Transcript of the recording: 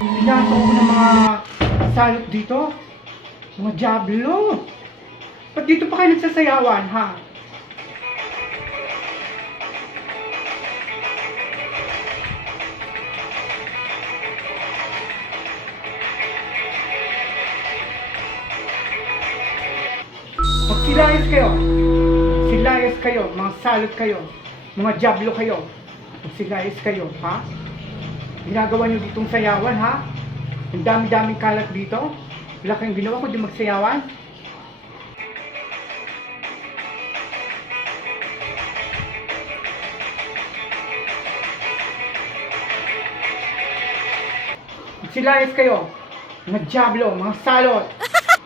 Pinasok ko ng mga salot dito. Mga diablo. Ba't dito pa kayo nagsasayawan, ha? Magsilayas kayo. Magsilayas kayo. Mga salot kayo. Mga diablo kayo. Magsilayas kayo, ha? Ginagawa nyo ditong sayawan, ha? Ang dami-daming kalat dito. Wala kayong ginawa kundi magsayawan. Magsilayas kayo. Mga diablo, mga salot.